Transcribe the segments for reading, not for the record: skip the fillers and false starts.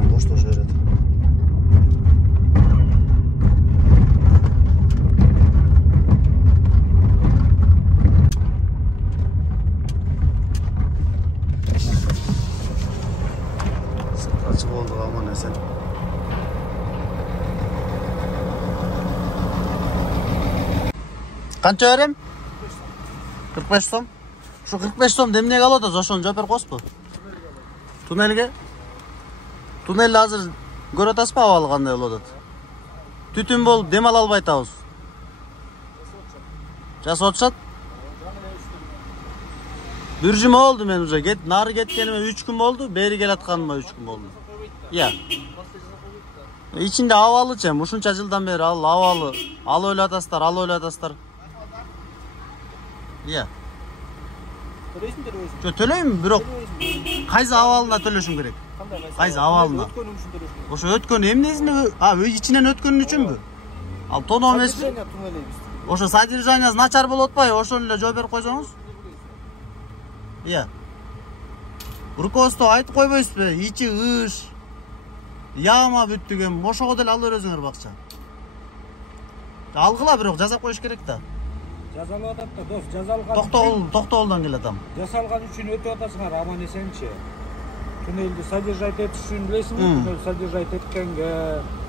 менен коштошо берет. Сыртка болдук аман эсен. Канча берем? 45 сом. Şu 45 сом демнеге алат да, ошону жооп берип коесузбу? Туннелге? Туннелди азыр көрүп атасызбы абалы кандай болуп атат? Түтүн болуп дем ала албай атабыз. Жасап атышат? Bir juma oldu men уже. Nari ketkenime 3 gün oldu, beri gelatkanyma 3 gün oldu. Ya. İçinde havalı çem. Uşunça жылдан beri al havalı. Al oylatasızlar, al oylatasızlar. Ya. Төлөйм, бирок кайсы абалына төлөшүм керек? Кайсы абалына? Ошо өткөн эмнесине? Ичинен өткөнүн үчүнбү? Ал тоно эмеспи? Ошо содержаниясы начар болуп атпайбы? Ошону эле жооп берип койсоңуз? Iya. Руководство айтып койбойсузбу? Ичи ыш. Яма бүттүгөн. Ошого деле алып бересиңер бакча. Алгыла, бирок жасап коюш керек да. Жазалып атат да, дос, жазалган. Токтогулдан келатам. Жасалган үчүн өтүп атасыңар, аман эсенчи. Туннелди содержать этиш үчүн билесиңби? Туннел содержать эткенге.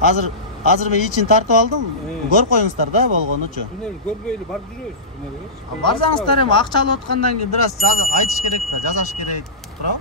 Азыр мен ичин тартып алдым. Көрүп коюңуздар да болгонучу. Туннел көрбөйлү барып жүрөбүз туннелге. Барсаңыздар эми акча алып аткандан кийин бир аз айтыш керек да, жасаш керек. Туурабы?